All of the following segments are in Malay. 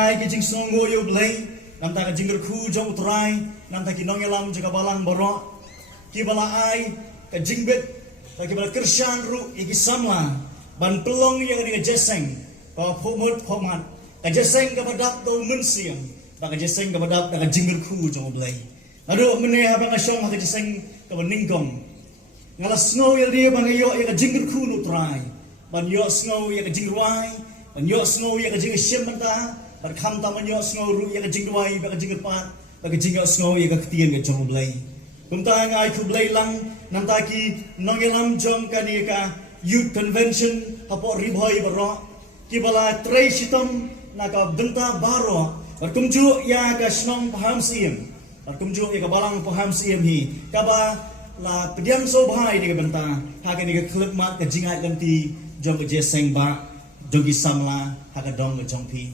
ai ke jing songo yo blai nam ta ka jing khu jong utrai nam ta ki nong elam jaga balang baro ki bala ai ka jing bet ta ki bala krisyan ru iki samla ban pelong yang ni jeseng ka phomut phomat ka jeseng ka badap do munsiam ba ka jeseng ka badap da ka jing khu jong blai ado mene habang asyong ka jeseng ka baningkong ngala snow ya dia bang yo ya ka jing khu nu trai ban yo snow ya ka jing ruai ban yo snow ya ka jing shem manta ban kham ta man yo snow ru ya ka jing ruai ba ka jing pat ba ka jing snow ya ka ktien ka jong blai kum ta ngai khu blai lang nam ta ki nongelam jong ka ni ka youth convention hapo ribhoi baro ki bala trei sitom na ka benta baro kum ju ya ka snong paham sim kum ju ya ka balang paham sim hi ka ba la pediam so bhai ni ka benta ha ka ni ka klip mat ka jingai ganti jong ka jeseng ba jong ki samla ha ka dong ka jong pi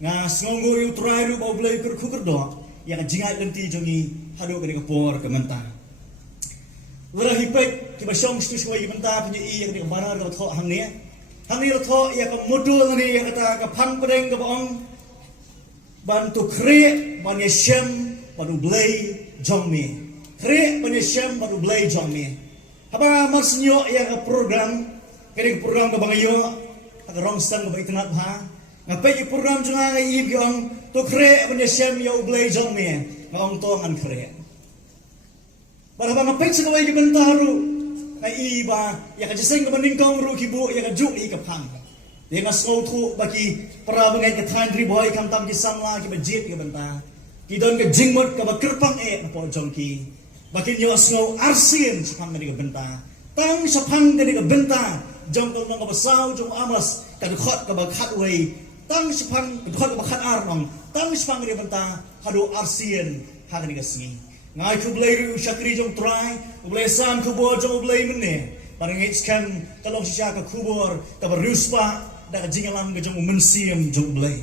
nga snongo yu trai ru ba blai kur khu kur do ya ka jingai ganti jong ni hado ka ni ka por ka menta wala hipek ki ba shong stu shwai ki benta punya i ya ka ni ka banar ka tho hang ni ro tho ya ka modul ni ya ka ta ka phan pedeng ka bong ban tu kre ban ye shem ban blai jong mi kre ban ye shem ban blai jong mi haba marsnyo ya ka program kini program ka bangayo ka rongsan ka baitnat ha ngapai program junga ngai i gyong to kre ban ye shem yo blai jong mi ngong to ngan kre bara ba ngapai sa kawai ki bentaru ai ba ya ka jeseng ka baningkong ru ki bu ya ka juk i ka phang dia ngasau tu bagi para bengai ke than ri boy kam tam ki samla ki bajit ki benta ki don ke jingmot ka ba kerpang po jong ki bagi nyo asngau arsien sapang ni ka benta tang sapang ni ka benta jong ko nong ka basau jong amas ka khot ka ba khat wei tang sapang khot ka ba khat ar nong tang sapang ni benta hadu arsien ha ni ka singi ngai ku blai ru shakri jong trai blai sam ku bo jong blai mene barang kan kalau sisya ka kubur ka beruspa da ka jingalam ka jong mensiam jong blai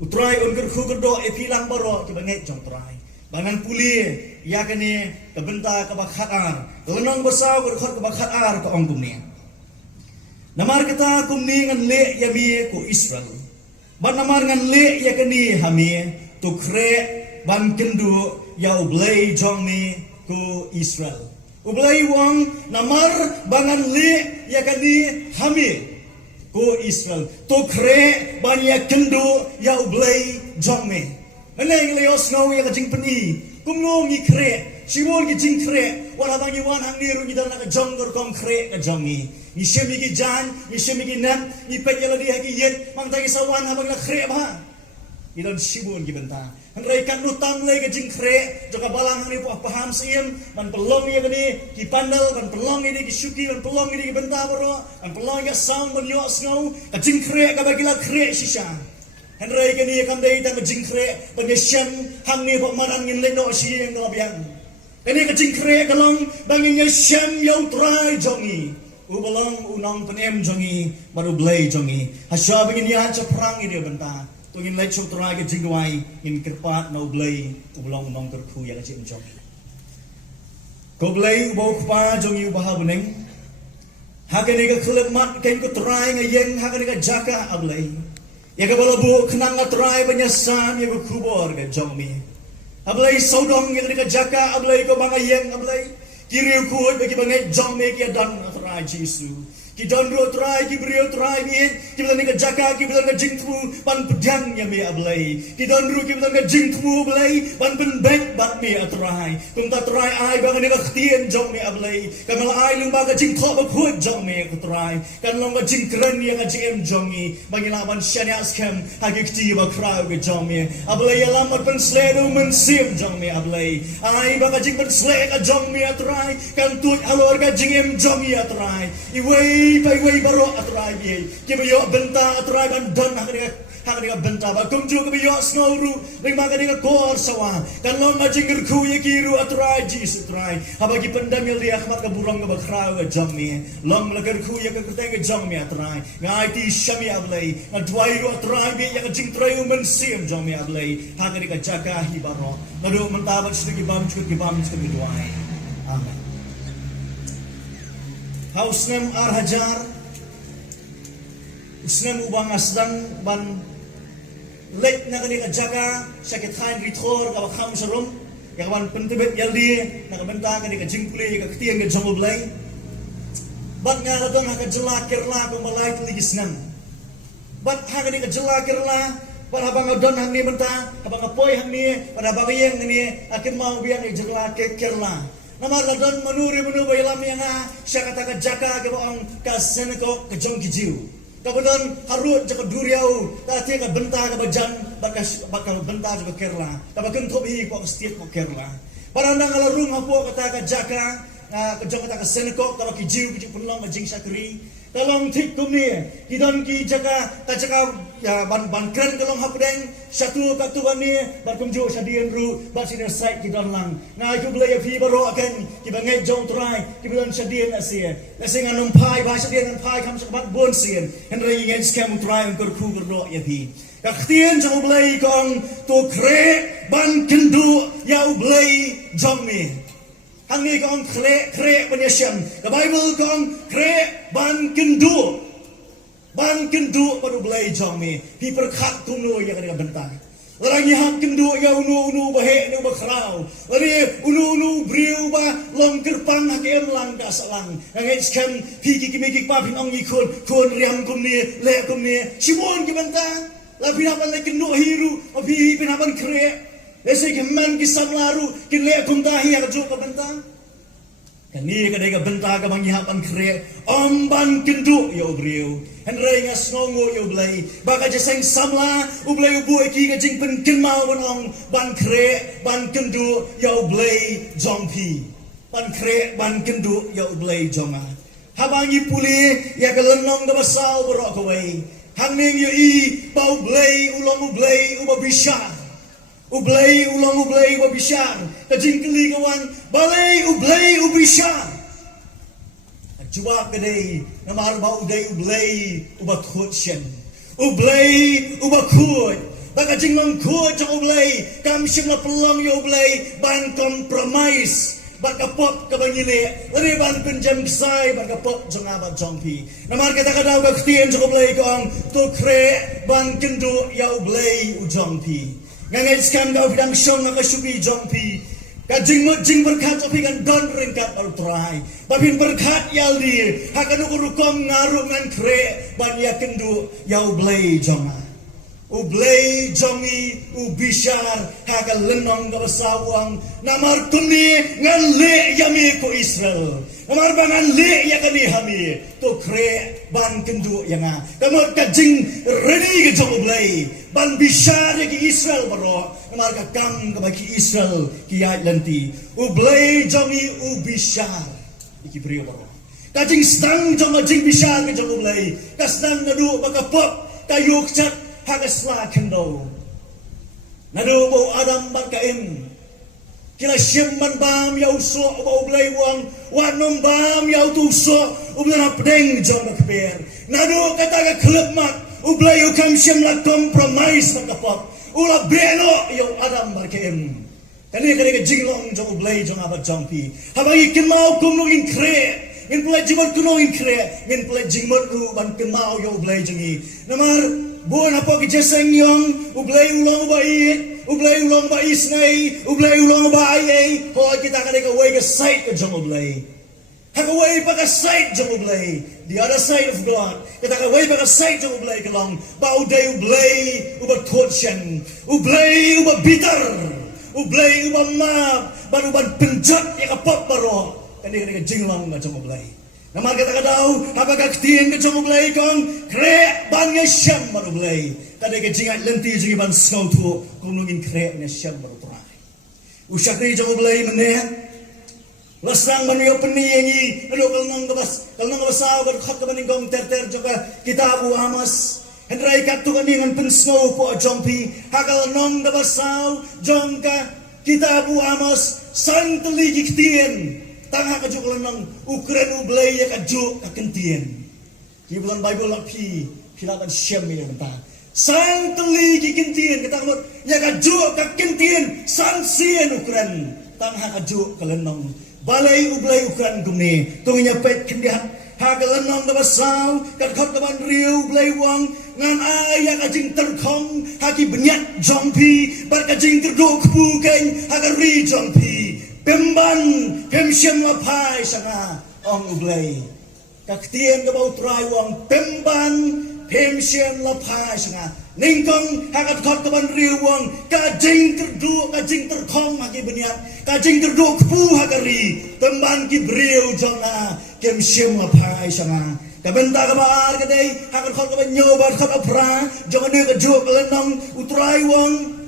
utrai on ger khu do epilang baro ki bangai jong trai bangan puli ya kane ka benta ka bakhatar lenong besau ka khot ka bakhatar ka ong kumni namar kita kumni ngan le ya mi ku Israel ban namar ngan le ya kani hami tu kre ban kendu ya blai jong mi ku Israel ublai wang namar bangan le ya kani hami ko Israel to kre ban ya kendu ya ublai jongme nang le osno ya jing pani kumno mi kre siwon ki jing kre wala bangi wan hang ni ru ni dal na jong gor kom kre ka jongi ni shemi ki jan ni shemi ki nan ni pejala di haki yen mang tagi sawan ha bang na kre ba idon siwon ki benta Rai kan utang lay ka jing kre joka balang ni po paham siem man pelong ya kani ki pandal man pelong ini ki syuki man pelong ini ki benta baro man pelong ya sound man yo snow ka jing kre ka bagila kre shisha Henry kani kam dai ta jing kre ban yeshan hang ni po man angin le no shi yang no biang kani ka jing kre kalong bangin yeshan yo try jongi ubalong unong penem jongi baru blay jongi hasya bangin ya cha perang ini benta Tungin lek chok trai ke jingwai in kerpat no blai ublong nong terku ya ke jong. Ko blai bo khpa jong yu bah buneng. Hakane ka khulek mat ken ko trai ngayeng hakane ka jaka ablai. Ya ka bolo bu khnang ka trai banyasan ya ko kubor ka jong mi. Ablai saudong ya ka jaka ablai ko bangayeng ablai. Kiriu ku bagi bangai jong mi ki dan trai Jesu. Ki don ro trai ki brio trai mi ki bilang ka jaka ki bilang ka jingtmu pan pedang ya mi ablai ki don ro ki bilang ka jingtmu ablai pan ben back bat mi atrai kum ta trai ai ba ka ni ka htien jong mi ablai kan mal ai lung ba ka jing tho ba khut jong mi ka trai kan long ka jing kren ya ka jing jong mi bangila ban shania scam ha ki ti ba krau ka jong mi ablai ya lam pen sledo men sim jong mi ablai ai ba ka jing pen sle ka jong mi atrai kan tu alor ka jing jong mi atrai I wei baro atrai bi ki yo benta atrai ban don hakani benta ba kum ju ki yo snoru ring ma ka kor sawa kan long ma jingir ku ye ki ru atrai Jesus atrai haba ki pendamil dia khmat ka burong ka bakrau ka jammi long la ku ye ka kuteng ka jammi atrai ngai ti shami ablai na dwai ru atrai bi ya ka jing trai men sim jammi ablai hakani ka jaga hi baro ngadu mentabat sedegi bam chut ki dwai amen Hausnem Arhajar Usnem ubang asdan ban let na kani kajaga sakit khain rithor ka kham sarum ya kawan pentebet yaldi na kabenta kani ka jingpli ka ktiang ka jomoblay bat nga ladon ha ka jela kerla ko malai tligisnan bat ha kani ka jela kerla para bang don hang ni benta abang apoy hang ni para bang yang ni akin mau biang ni jela kerla namar ladon manuri manu bayalam yang sya kata ka jaka ke bang ka senko ke jong kijiu kabadon harut jaka duriau tati ka benta ka bajan bakal benta jaka kerla kabaken tobi ko setiap ko kerla para nang alarung hapo kata ka jaka ka jong kata ka senko ka kijiu ki punlong ka jing sakri kalong tik kumni hidon ki jaka ta jaka ya ban kren kalong hapdeng satu katuan ni barkum jo sadian ru basir site ki don lang na ku blay fi baro akan ki bangai jong try ki bulan sadian asia lasing anum pai ba sadian an pai kam sabat bon sien henry ngen scam try kur ku bro ya fi kaktien jong blay kong to kre ban kendu ya blay jong ni hang ni kong kre penyesian the bible kong kre ban kendu baru belai jong mi pi perkhat tunu ya kada bentang larang hak kendu ya unu bahe nu bakrau lari unu briu ba long kerpang hak lang ka salang ngai skam pi ki mi pa pin ong ikon kon riam kumni le kumni simon ki bentang la pinapan le kendu hiru o pi pinapan kre ese ke man ki samlaru ki le kumdahi ya jo ka bentang kani kadai ka benta ka manghihapan kre omban kendu yo briu henry nga snongo yo blai baka jeseng samla ublai ubu eki ka jingpen kenmau banong ban kre ban kendu yo blai jongpi ban kre ban kendu yo blai jonga habangi puli ya kalenong da basau borok kawai hangning yo i bau blai ulong ublai ubabisha ublay ulang ublay wabishar kajing keligawan balay ublay ubishar juwa kadai namar ba uday ublay ubakhot shen ublay ubakut bakajing mangkut jang ublay kam shim na pelong yo ublay ban compromise bakapop kabangile lari ban penjam ksai bakapop jang abat jongpi namar kata kadaw ka ktien jang ublay kong to kre ban kendu ya ublay ujongpi ngangai skam kau bidang syong ngaka syubi jongpi kajing jing berkat tapi kan don ringkat al trai babin berkat yaldi hakan urukom ngaru ngan kre ban ya kendu ya ublay jonga ublay jongi ubishar hakan lenong ka basawang namar kuni ngan le yami ko Israel namar bangan le ya kani hami to kre ban kendu yanga kamot kajing ready ke jong ublay ban bishar ki Israel baro namar ka kam ka bagi Israel ki ya lanti ublay jongi ubishar iki brio baro kajing stang jong jing bishar ke jong ublay kasnang nadu makapop kayuk chat hagasla kendo nadu bo adam bakain kila shimman bam yau so bo ublay wang wanum bam yau tu so ublan apdeng jong bakber nadu kata ka klub mak ublay ukam shim la compromise makapop ula beno yo adam barkem kani ka jinglong jong ublay jong abat jongpi habangi kemau kumlugin kre ngin play jimot kuno in kre ngin play jimot ru ban kemau yo ublay jongi namar buan apa ki jeseng yong ublay ulong ba isnai ublay ulong ba ai ho kita ka ka way ka side ka jong ublay haka way pa ka side jong ublay the other side of God kita ka way pa ka side jong ublay ka long ba uday ublay uba totsyan ublay uba bitter ublay uba map ban uban penjat ya ka pop baro kani ka jinglong ka jong ublay namar kata kadau habaga ktien ke jong ublay kong kre ban nge syam baru ublay tadi ke jingat lenti jingi ban skau tu kumungin kre nge syam baru trai usakri jong ublay meneh lasang manyo peniyengi alo kalnong basaw kat khat kabaning kong ter joka kitabu Amos hendrai katu kaningan pensnow po jongpi hakal nong basaw jongka kitabu Amos santeli ktien tangha ka juk lanang ukren ublay ya ka juk ka kentien ki bulan bible lapi pilakan syam ya ta sang teli ki kentien kita kamot ya ka juk ka kentien sang sien ukren tangha ka juk ka lanang balay ublay ukren gumni tungnya pet kendihat hagalanong na basaw, kadkot naman riu, blaywang, ngan ayak ajing terkong, haki benyat jongpi, barkajing terduk bukain, hagari jongpi, pemban, pemsyam lapai sanga, ong ublay. Kaktian kabau traywang, pemban, pemsyam lapai sanga, ningkong hakat kot kaban riuang, kajing terduk, kajing terkong haki benyat, kajing terduk pu hagari, pemban ki beriu jonga, pemsyam lapai sanga. Kabenta kabar kadai, hakat kot kaban nyobat kot apra, jonga ni kajuk lenong utraywang,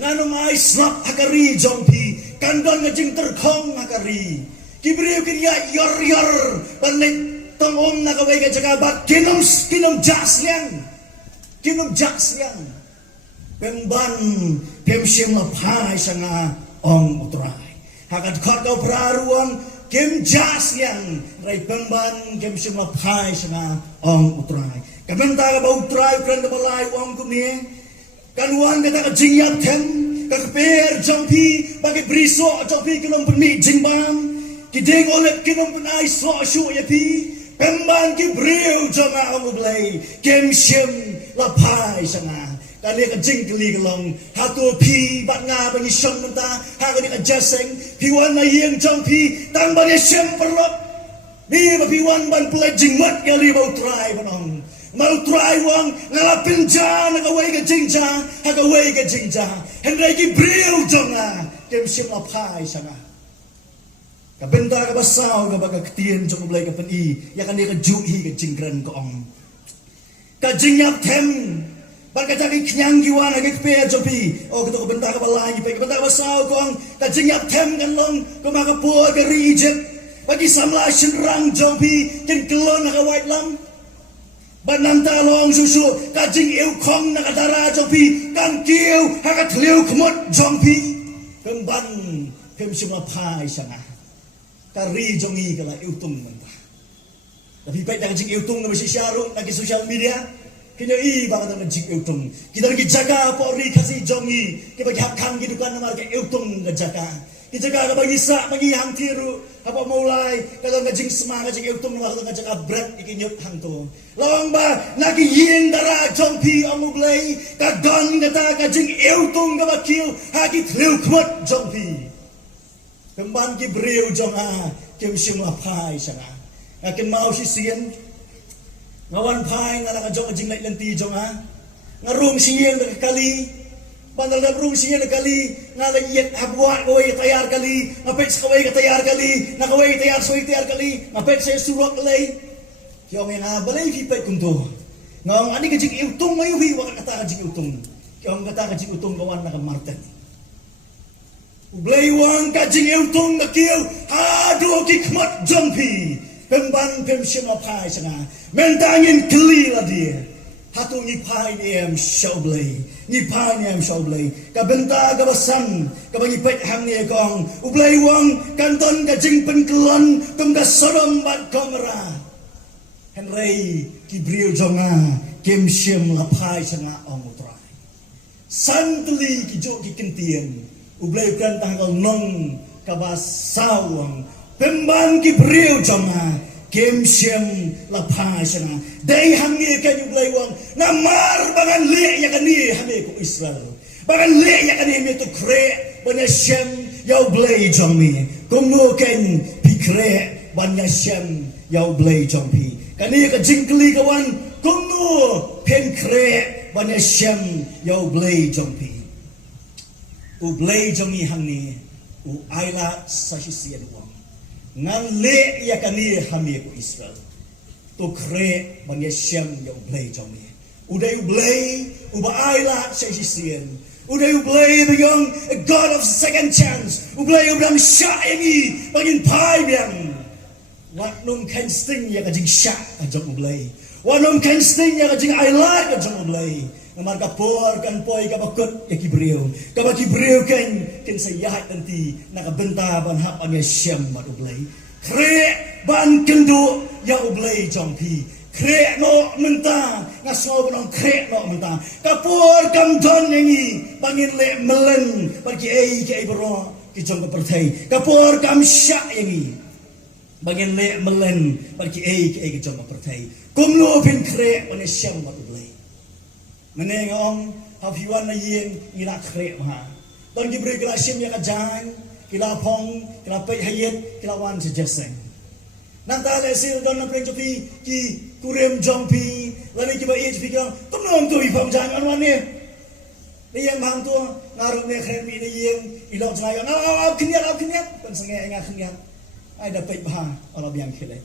nganong ay slap hagari jongpi, kandon kajing terkong hagari. Kibriu kinya yor panik tongong nakaway ka jakabat kinom jas liang pemban pemsyem lapai sanga ong utray hakat kau praruang kim jas liang rai pemban pemsyem lapai sanga ong utray kabenta ka ba utray kran ka balay ong kumie kanuan kata ka jingyat tem kakper jongpi bagi briso jongpi kinom permi jingbam kideng oleh kinom penai so syu ya pi pemban ki breu jonga omublay kem shem lapai sanga kali ka jingkli kelong hatu pi bat nga bagi syong menta ha ka ni ka jaseng piwan na yeng jong pi tang bagi shem perlop ni ba piwan ban play jingmat kali bau try banong mau try wang ngalapin ja na ka wei ka jingja ha ka wei ka jingja hendai ki breu jonga kem shem lapai sanga kabenta ka basaw ka baga ketien jong blay ka peni ya kan dia ka juhi ka jingkran ko ong ka jingyap tem barka jagi knyang giwan ag pe jopi o ka kabenta ka balay pe kabenta ka basaw ko ong ka jingyap tem kan long ko maka po ka reject bagi samla shinrang jopi ken kelon na ka white lam bananta long susu ka jing eu khong na ka dara jopi kan kieu ha ka thleu khmot jopi pemban pem simla phai sanga kari jongi kala eutung menta. Tapi baik dah jing eutung na masih syarung lagi social media. Kena bakal nak jing eutung. Kita lagi jaga Polri kasih jongi. Kita bagi hakang gitu kan nama ke eutung ke jaga. Kita jaga bagi sak bagi hang tiru. Apa mulai kalau ngajing semangat jing eutung lah kalau ngajaga berat iki nyut hang tu. Lawang ba lagi yin dara jongpi amublay. Kadon kata kajing eutung ke bakil hagi thleu khmot jongpi. Pemban ki breu jonga kem sim lapai sanga akin mau si sien ngawan pai ngala ka jong jing lai lenti jonga ngarum sien kali bandal da rum sien kali ngala yet habwa oi tayar kali ngapet skawai ka tayar kali nakawai tayar soi tayar kali ngapet se surok lay yong nga balay fi pet kunto ngong ani ka jing utung mayu hi wa kata ka jing utung yong kata ka jing utung kawan na ka martet Blaywang kajing eutung nakiu hadu kikmat jongpi pemban pemsyem lapai sanga mentangin keli la dia hatu ngipai ni em shawblay ngipai ni em shawblay kabenta kabasan kabagi pet ham ni kong ublaywang kanton kajing penkelon kum ka sodom bat kamera henrei kibriu jonga kemsyem lapai sanga omutrai santli kijo kikentien ublay kan tanggal nong kabasawang pemban ki breu jonga kemsyem lapai sana dai hangi kan ublay wang namar bangan le ya kan ni hame ko Israel bangan le ya kan ni to kre banya shem ya ublay jongi kumno ken pikre banya shem ya ublay jongi kani ka jingkli kawan kumno pen kre banya shem ya ublay jongi ublay jongi hangni u aila sahisian wang ngan le ya kani hami ko Israel to kre bangya shem ya ublay jongi uday ublay uba aila sahisian uday ublay biyong a god of second chance ublay ubram sha yangi bangin pai biang wat num kan sting ya kajing sha ajong ublay wat num kan sting ya kajing aila ajong ublay Namar kapor kan poi kabakot ya kibriu. Kabakibriu kan sayahat nanti nakabenta ban hapan ya syam mat ublay. Kre ban kendo ya ublay jongpi. Kre no menta ngaso banong kre no menta. Kapor kam don yangi bangin le melen bagi ai ke bro ki jong ka pertai. Kapor kam syak yangi. bagian le melen bagi ke jom pertai kumlo pin kre ane syam wat blai meneng ong hafiwan na yin ila kre ha dan gibri kala syam ya kajan kila pong kila pai hayet kila wan sejaseng nang ta le sil don na preng jopi ki kurem jompi lani ki ba ej pikang kumlo tu i pom jan wan ne yang bang tu ngaruh ne kren mi ne yin ilong jai au kiniat kan senge nga kiniat ai dapat bah orang biang kele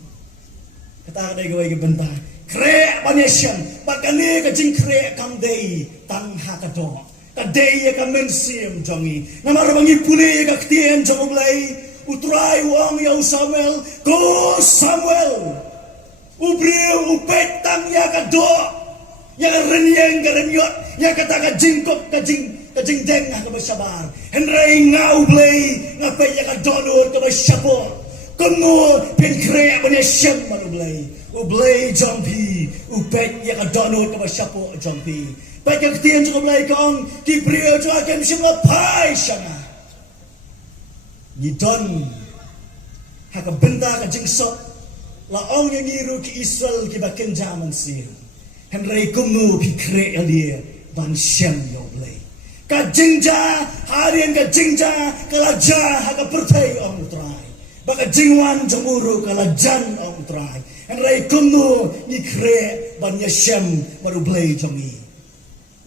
kata ada gue bentar kre banesian bakane ka jing kre kam dei tang ha ka do ka dei ka mensim jongi namar bangi puli ka ktien jong blai utrai wang ya Samuel go Samuel ubriu upet tang ya ka do ya renyeng ka renyot ya kata ka jingkop ka jing deng ka basabar henrei ngau blai ngapai ya ka donor ka basapor Kumu pin kre bani syam manublay ublay jampi upet ya ka donut ka basyapo jampi pagka ktien jo blay kong kibrio jo akem syam pai syanga gidon haka benda ka jingsok la ong yang iru ki Israel ki baken jaman sir henrei kumu pi kre elia ban syam yo blay ka jingja harian ka jingja kalaja haka pertai ong utrai baka jingwan jamuru kala jan ong trai en rai kumu ni kre ban yashem baru blai jongi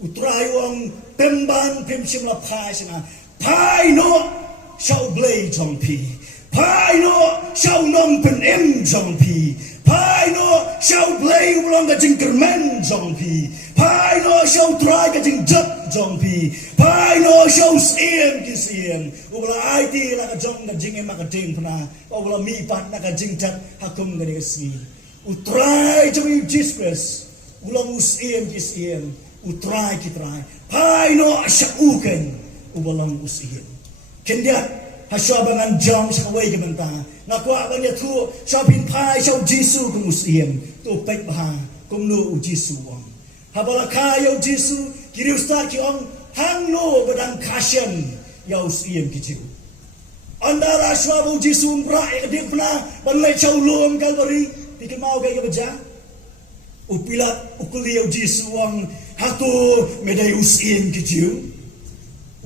utrai ong pemban pimsim la pai sina pai no shau blai jongpi pai no shau nong pen em jongpi pai no shau blai ulong ka jingkermen jongpi pai no shau trai ka jingjat jongpi pai no shau siem kisiem ula IT la ka jong ka jingem ka ding pna ula mi pat na ka jingjat hakum ka desi utrai jong Jesus ulang usiem kisiem utrai kitrai pai no shauken ulang usiem kendia hasyabangan jong sa way ka banta nakwa ba niya tu shapin pai shau Jesus ku usiem tu pek bah kum no u Jesus wang habala kayo Jesus kiri ustad ki ong hangno badang kasyan yaw siyem kichiu andara shwabu jisum ra ek pna banlai chaulom kalbari pikir mau kay baja upilat ukuliyaw jisu ang hatu meday usiem kichiu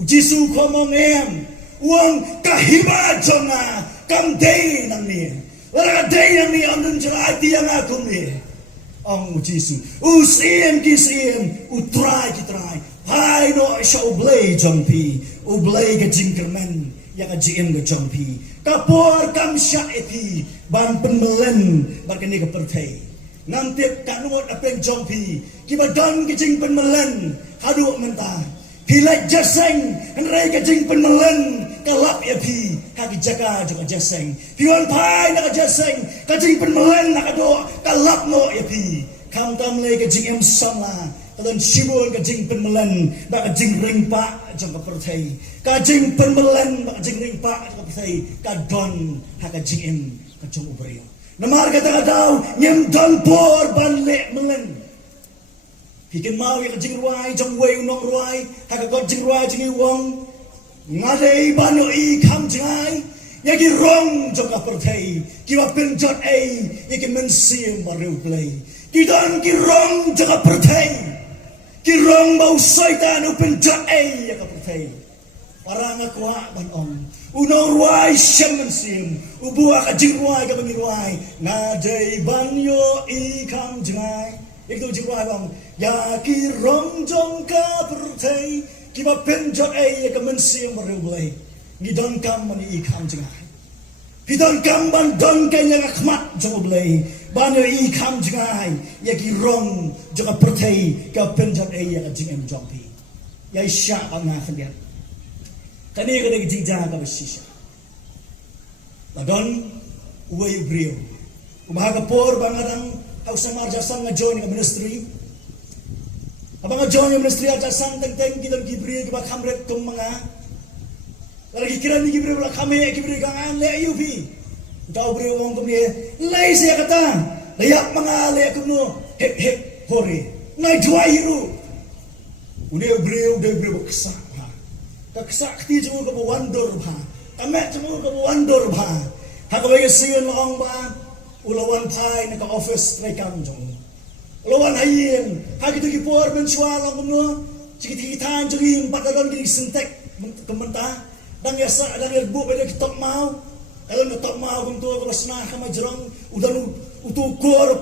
jisu komong em uang kahiba jonga kam day nang ni wala day nang ni andun jala tiang akum ni ang Jisu usiem kisiem utrai kitrai hai no sha ublay jampi ublay ka jingkermen ya ka jiem ka jampi kapor kam sha eti ban penmelen barkani ka pertai nanti kanut apeng jampi kiba dan ka jing penmelen hadu menta pilai jaseng henrai ka jing penmelen kalap ya pi hagi jaga juga jaseng pion pai na ka jaseng ka jing penmelen na ka do kalap no ya pi kam tam le ka jing em samla dan sibol ka jing penmelen ba ka jing ring pa jong ka pertai ka jing penmelen ba ka jing ring pa ka pertai ka don ha ka jing em ka jong ubrio namar ka ta daw nyem don por ban le melen pikin mau ya ka jing ruai jong wei nong ruai ha ka god jing ruai jing wong ngadei banu i kam jai yaki rong jong ka pertai ki wa penjot ai yaki mensim baru play ki don ki rong jong ka pertai ki rong bau syaitan penjot ai ya ka pertai parang aku ban on unong ruai mensim ubua ka jing ruai ka bangi ruai ngadei banyo i kam jai itu jing ruai bang yaki rong jong ka pertai kiba penjot ay ka mensim marulay ngidon kam mani ikam jengay pidon kam ban don kanya khmat joblay banyo ikam jengay yaki rong joka pertai ka penjot ay ka jingem jompi ya isya ang nakhandian kani ka nag jingja ka basisya ladon uway brio umahaga por bangadang hausa marjasan nga join ka ministry abang ajon yung ministry at sang teng kita gibri kiba kamret tung mga lagi kira ni gibri wala kami gibri kangan le ayubi tao bri wong kami lay siya kata layak mga le kuno hep hore nay dua hiru uni bri baksa ha kaksa kti jumo ka wandor ba kamet jumo ka wandor ba Hakaway siyon lang ba ulawan pai na ka office na kam jong. Ulawan hayin hagito gipor bensual ang no cikitan jong pataron gi sentek kementa dang yasa dang yerbu beda kitok mau kalau ngetok mau kung to kelas na kama jerong udah utukor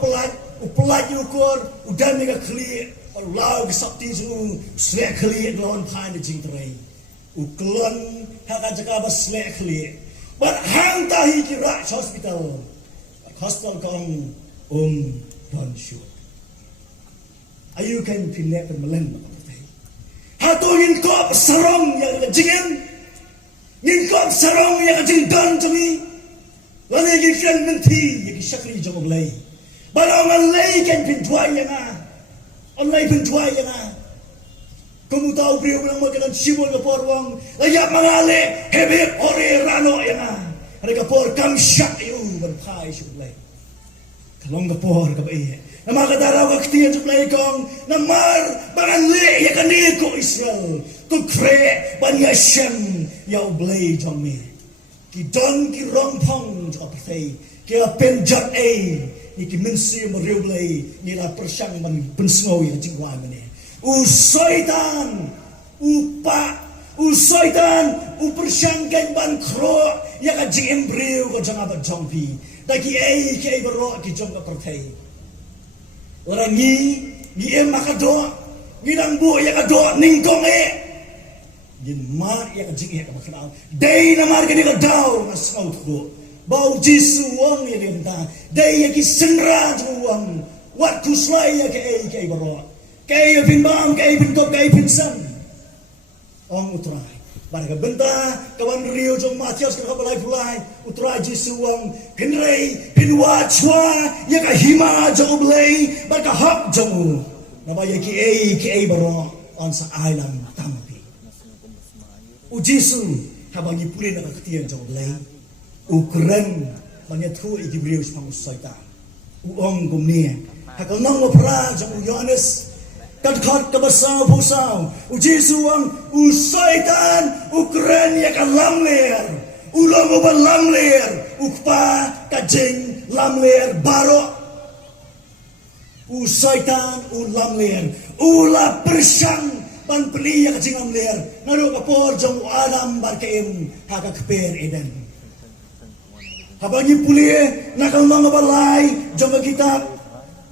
pelaj ukor udah mega clear lau gesakti jung slek clear lawan pai na jing terai uklon haka jaka bas slek clear but hang tahi kira hospital kong don shoot ayu kan pindah ke melen hatungin kop sarong yang jingin ngin kop sarong yang jing don jumi lalu yang friend menti yang syakri jong lay balong lay kan pintuai yang online pintuai yang kamu tahu beliau bilang makanan sibol ke porwang layak mengale hebet ore rano yang ada kapor kam syak yu berpai sublay kalong kapor kabai nama kadaraw kaktiyan sublay kong namar bangan le ya kaniko Israel tu kre banya shem ya ublay jong me ki don ki rompong jok pertai ki penjat ni ki mensi meriu blay ni la persang man pensngau ya jingwa mene usaitan usaitan upersangkan ban kro ya ka jing embryo ko jang abat jongpi daki ki bero ki jong ka pertai orang ni makado ni dang bu ya ka do ningkong din mar ya ka jing ya ka maknao dai na mar ka ni ka daw na sngau ko bau jisu wang ya lenta dai ya ki senra wang wat tu slai ya ki bero kay pin bam kay pin top kay pin sam ong utrai barang benta kawan rio jong Matias ka balai fulai utrai jisu wang kenrei pinwa chwa ya ka hima jong blai barka hap jong na ba ya ki baro on sa island tamapi u jisu habangi pulin na katian jong blai ukren banya thu igibrio spang saitan u ong gumnia hakal nang pra jong Yohanes kadkhat kabasau pusau ujisu ang usaitan ukren ya kan lamler ulang oban lamler ukpa kajing lamler baro usaitan ulamler ula persang ban peli ya kajing lamler naro kapor jong Adam barkaim haka keper eden habangi pulie nakal mga balay jong kitab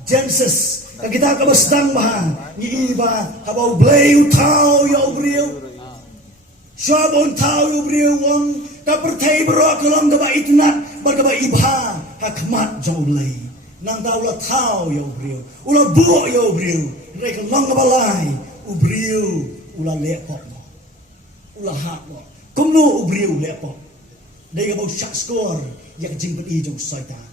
Genesis kita kabastang maha ni iba habau blay utau ya ubriu syabon tau ubriu wong kapertai berok dalam daba itna berkaba ibha hakmat jau blay nang daula tau ya ubriu ula buo ya ubriu rek nang balai ubriu ula lepok ula hak kumno ubriu lepok dai kabau syak skor ya jingpet i jong saitan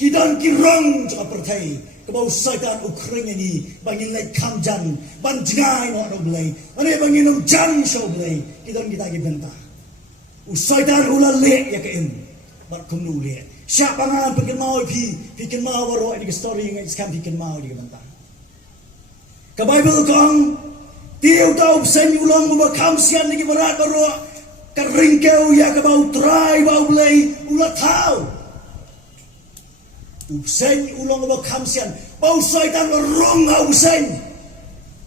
kidan kirang jaka pertai kebau saitan Ukraina ni bangin lek kamjan ban jingai no blay ane bangin jan show blay kita gibenta usaitan ula le ya ke bar kumnu le sya pangan pengin mau pikin mau waro di story ngai skam pikin mau di gibenta ka bible kong tiu tau sen ulang mo kam sian ni berat baro ka ringkeu ya ke bau trai bau blay ula tau Usen ulang ba kamsian bau saitan rong usen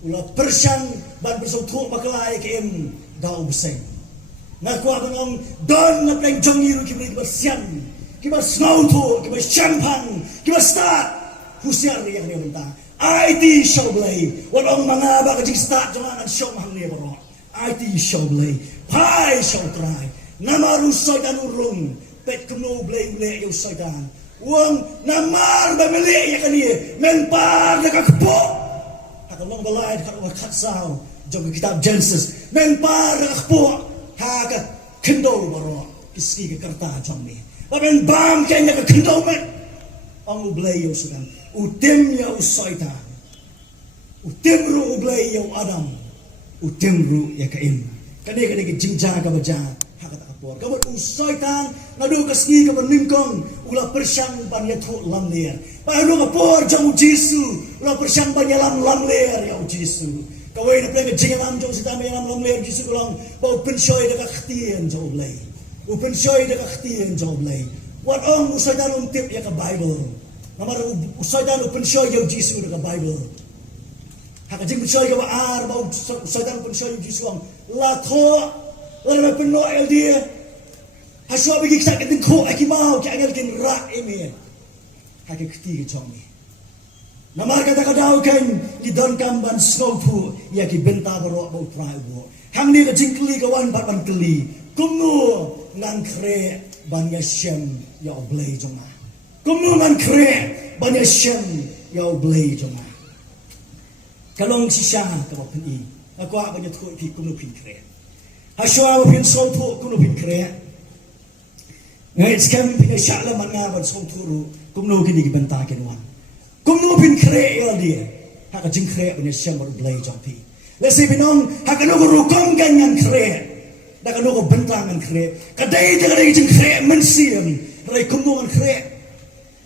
ula persang ban bersau thuk bakalai kem dau usen ngaku abang don na pleng jong yiru kibri bersian kiba snau thu kiba champang kiba start husiar yang dia minta IT show blay walong mga ba kajing start jangan show mahang ni baro IT show blay pai show try namaru saitan urung pet kuno blay ule yo saitan uang namar bamili ya kani menpar na kakpo hakalong balay kat sao jong kitab Genesis menpar na kakpo haka kendo baro kiski ke kerta jong ni baben bam kenya ke kendo men ang ublay yo sudan utim ya usaitan utim ru ublay yo Adam utim ru ya kain kani ke jingja ka baja kabar usaitan nadu kasni kabar ningkong ula persang banya thu lam ler paano kapor jang Jisu ula persang banya lam ler ya Jisu kawai na plega jingalam jong sitame lam ler Jisu ulang pau pensoi de kakhtien jong lay u pensoi de kakhtien jong lay Wan ong usay dan tip ya ka Bible. Namar usay dan pensyo ya Jisu ka Bible. Haka jing pensyo ka ar ba usay dan pensyo ya Jisu ang la tho la penno el dia. Haswa bigi sak din ko akimau ki angal kin ra eme. Haka kti ki chong ni. Namar kata kadau kan di don kamban snowpu ya ki benta baro ba trai bo. Hang ni ka jing kli ka wan ban kli. Kumnu ngan kre ban ya shem ya oblay jonga. Kumnu ngan kre ban ya shem ya oblay jonga. Kalong sisya ka ba pin ako ba nya thu pi kumnu pin kre. Haswa ba pin so thu kumnu pin kre. Ngai skam pin sya la man nga ban so thu kumnu kini ki benta ken wan. Kumnu pin kre ya dia. Ha ka jing kre ban ya shem ba oblay jong pi. Lesi binong ha ka no ru kong kan ngan kre. Dah kan aku bentangan kre, kadai dia kadai jeng kre mensiam, rai kumpungan kre.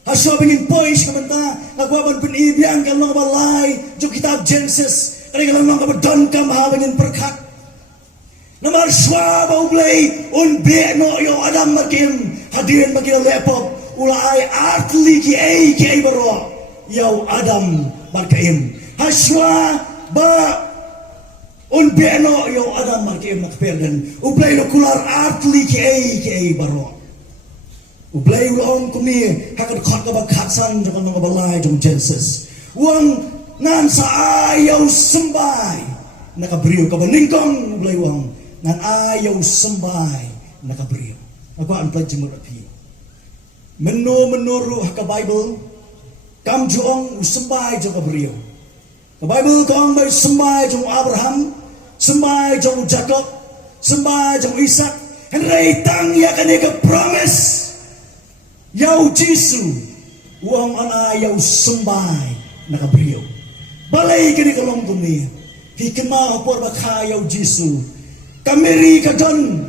Haswa bingin pois kementa, aku akan beni biang kalau balai, jo kitab Genesis, kadai kalau nang don kam ha bingin perkat. Namar swa bau blai, un be no yo Adam makin hadirin makin lepop, ulai artli ki ai baro, yo Adam makin. Haswa ba un beno yo Adam markem nakperden ublay no kular artli ki ai baro ublay uong kumi hakad khot ka bakhatsan jong no balai jong Genesis uang nan sa ayaw sembay nakabriyo ka baningkong ublay uang nan ayaw sembay nakabriyo ako ang pledging api menuru haka Bible kam juong sembay jong kabriyo ka Bible kong may sembay jong Abraham sembah jong Jacob, sembah jong Ishak, henry tang ya kaneka promise, yau Jisu, uang ana yau sembah nakabriyo. Balay kaneka long kumi, hikma por bakha yau Jisu, kameri kadon,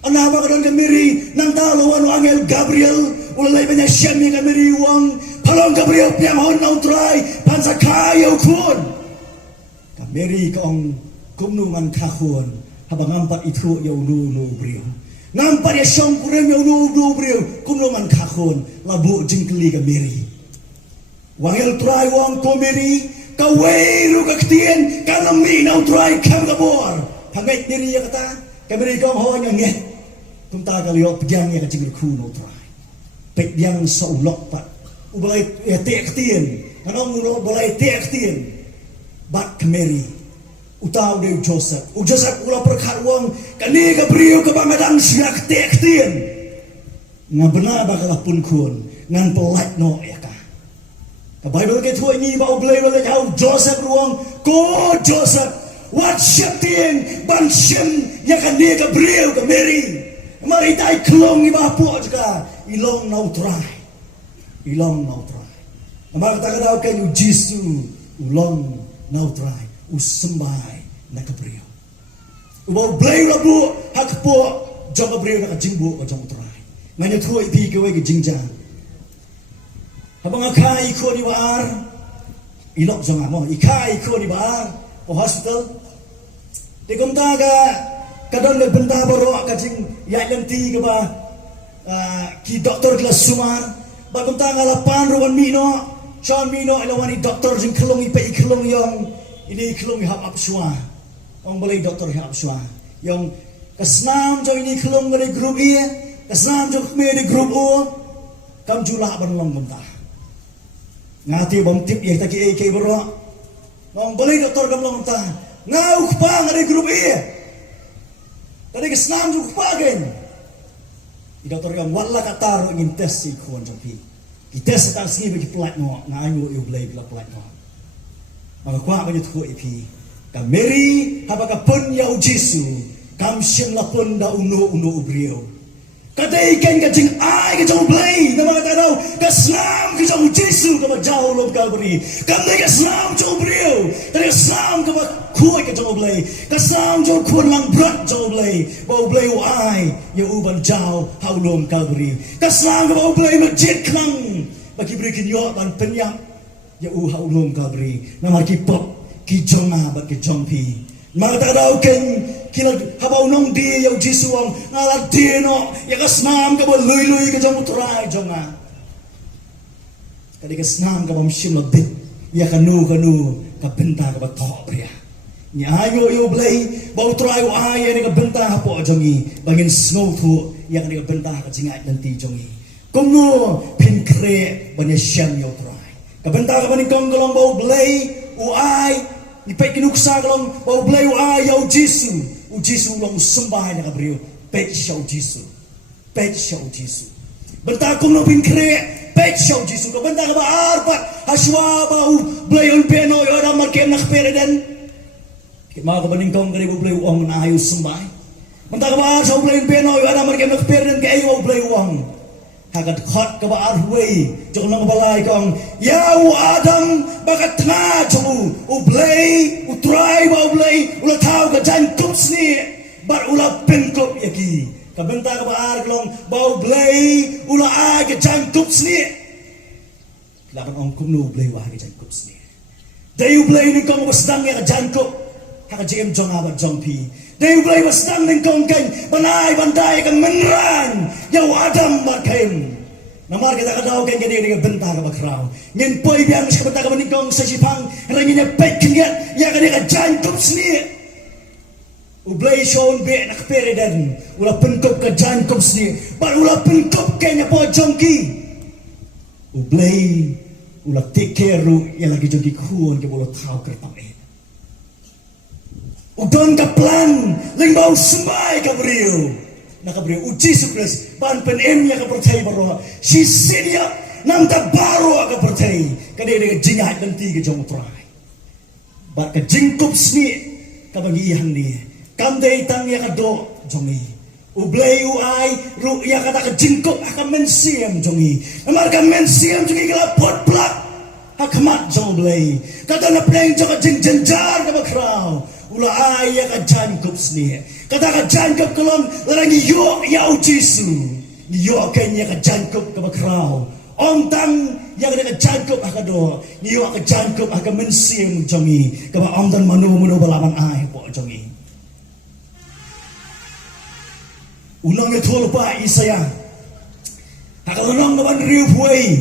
ana ba kadon kameri nang talo anu angel Gabriel, ulay banya syami kameri uang, palong Gabriel piamahon nautray, pansa kayau kun, kameri kong kumnu man kahun habang ngampat itu ya ulu brio ngampat ya syong kurem ya ulu brio kumnu man kahun labu jingkeli ka meri wangel try wang ko meri ka weiru ka ktien ka nami na try kam ka bor pangai diri ya kata ka meri kong ho nya nge tumta ka liot piang ya ka jingkeli ku no try pek yang sa ulok pat ubalai ya te ktien kanong ulo balai te ktien bat ka meri utaw de Joseph. Joseph ulah perkat wang kani Gabriel ke bangadang siak tektien. Nga benar bakalah pun kun ngan pelat no ya ka. Ka Bible ke tuai ni ba oblay wala kau Joseph ruang ko Joseph wat syatien ban syem ya kani Gabriel ke Mary. Mari tai klong ni ba po juga ilong nautrai. Ilong nautrai. Namar kata kau kan Jisu ulong nautrai. Usembay na kabriyo. Ubaw blay rabu hakpo jong kabriyo na kajingbo o jong utray. Nganya tuwa ipi kaway kajingjang. Habang akai ko ni waar, ilok jong amo, ikai ko ni waar, o hospital. Di kumtaga, kadang nagbenta baro kajing yaylanti ka ba, ki doktor kelas sumar, bagumtaga lapan ruwan mino, Sean mino ilawan ni doktor jing kelong ipa ikelong yung ini kelong hap apswa, orang boleh doktor hap apswa. Yang kesnam jauh ini kelong dari grup E, kesnam jauh kami dari grup O, kam julah berlong bentah. Ngati bom tip yang tak kaya bro, orang boleh doktor kam long bentah. Ngau kepang dari grup E, dari kesnam jauh kepagen. Doktor kam wala kataru ingin tes si kuan jampi. Kita setang sini bagi pelat no, ngayu you boleh bila pelat no. Maka kuat banyak tu ipi. Kam Mary habaka pun yau Jisu. Kam siem la pun da uno ubriyo. Kadai kan kajing ai ka jauh blai. Nama kata tau kaslam ka jauh Jisu ka jauh lom Calvary. Kam dai kaslam jauh briyo. Dai kaslam ka kuat ka jauh blai. Kaslam jauh kuat lang berat jauh blai. Bau blai ai ya uban jauh hau lom Calvary. Kaslam ka bau blai masjid klang. Bagi berikin yo ban penyam ya hau lom Calvary. Namar ki pop ki jonga ba ki jongpi. Maka daw ken kila bau nong di yau Jisu ang ngalat di no ya kasnam ka ba lui ka jong utrai jonga kadi kasnam ka bam shim lo dit ya kanu ka benta ka ba to pria ni ayo yo blai bau utrai wa ya ni ka benta po jongi bangin snow thu ya ni ka benta ka jingai nanti jongi kongo pin kre banya syam yo utrai ka benta ka bani kong golong bau blai uai ni pe kinuksa golong bau blai uai yau Jisu u Jisu long sembah na kabriyo pet siya u Jisu benta kung no pinkre pet siya u Jisu ka benta ka ba arpat haswa ba u blayon peno yo ada markem nak pereden mga kabaning kong kari u blay uang na ayo sembah benta ka ba sa u blayon peno yo ada markem nak pereden kay u blay uang hagat khot ka ba arway jok nang balay kong yaw adam bakat nga jomu u blay u try ba u blay ula tao ka jan kups ni bar ula penkop yaki ka benta ka ba arglong ba u blay ula ay ka jan kups ni laban ong kumno u blay wa ka jan kups ni day u blay ni kong wasdang ya ka jan kup haka jim jong abat jong pi day u blay wasdang ni kong kay banay banday ka menran yaw adam markaim namar kita kadau kan jadi dengan benta ka bakrau ngin poi biang sa benta ka manikong sa sipang rangin ya pek kinget ya ka dia jan kup sni ublay shon be nak peredan ula penkop ka jan kup sni bar ula penkop kenya po jongki ublay ula tekeru ya lagi jongki kuon ke bolo tau kertam udon ka plan lingbau semai ka beriu nakabriyo u Jisu Kristus ban penem ya ka percaya baro si sidia nam ta baro ka percaya kade de jingat nanti ke jong trai ba ka jingkup sni ka bagi ihan ni kam dei tang ya ka do jongi u blay u ai ru ya ka ta ka jingkup ka mensiam jongi amar ka mensiam jongi ka pot plak ha khamat jong blay ka ta na pleng jong ka jing jenjar ka bakrau ula ai ya ka jingkup sni kata ka jangkap kolon larang yo ya Jisu yo kanya ka jangkap ka bakrau ong tang yang ka jangkap ka do yo ka jangkap ka mensim jongi ka ba ong dan manu balaman ai po jongi unang ethol pa Isaya hakalong ka ban riu puai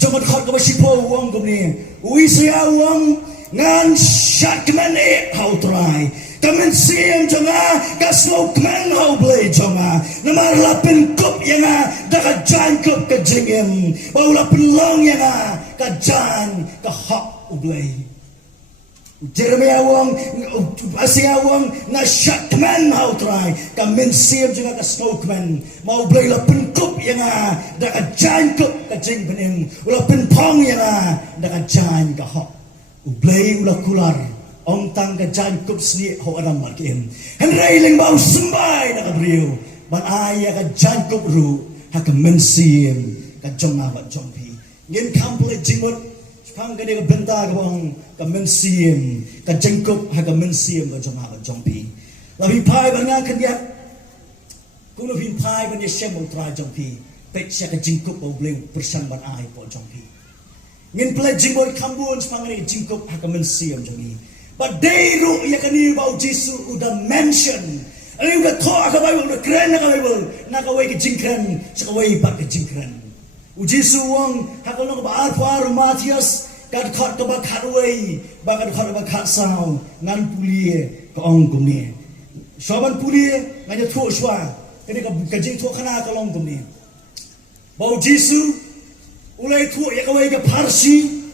jomat khot ka ba sipo wong gumni Isaya wong ngan syakman how try kamen siam jonga ka smoke man how blade jonga namar lapin kup yanga da ka jan kup ka jingem baula pinlong yanga ka jan ka hop blade Jeremiah wong Asia wong na shakman how try kamen siam jonga ka smoke man mau blade lapin kup yanga da ka jan kup ka jing benem ula pin pong yanga da ka jan ka hop blade ula kular ong tang ka jan kup sni ho adam markim han railing bau sembay na kabriyo ban aya ka jan kup ru ha ka mensim ka jong abat jong pi ngin kample jimot pang ka de benta ka bang ka mensim ka jan kup ha ka mensim ka jong abat jong pi labi pai ban nga kan ya kuno pin pai ban ye shem tra jong pi pek sya ka jing kup bau bleu persan ban ai po jong pi ngin ple jimot kambun pang ni jing kup ha ka mensim jong pi but they ru ya kani bau Jisu udah mention ali udah tho ka Bible udah keren ka Bible na ka wei ke jingkran sa ka wei ba ke jingkran u Jisu wong ha ka no ba Alpha Matius kad khot ka ba khat wei ba kad khot ba khat sao ngan pulie ka ong kum ni soban pulie nganya tho shwa kani ka jing tho khana ka long kum ni bau Jisu ulai tho ya ka wei ka Parsi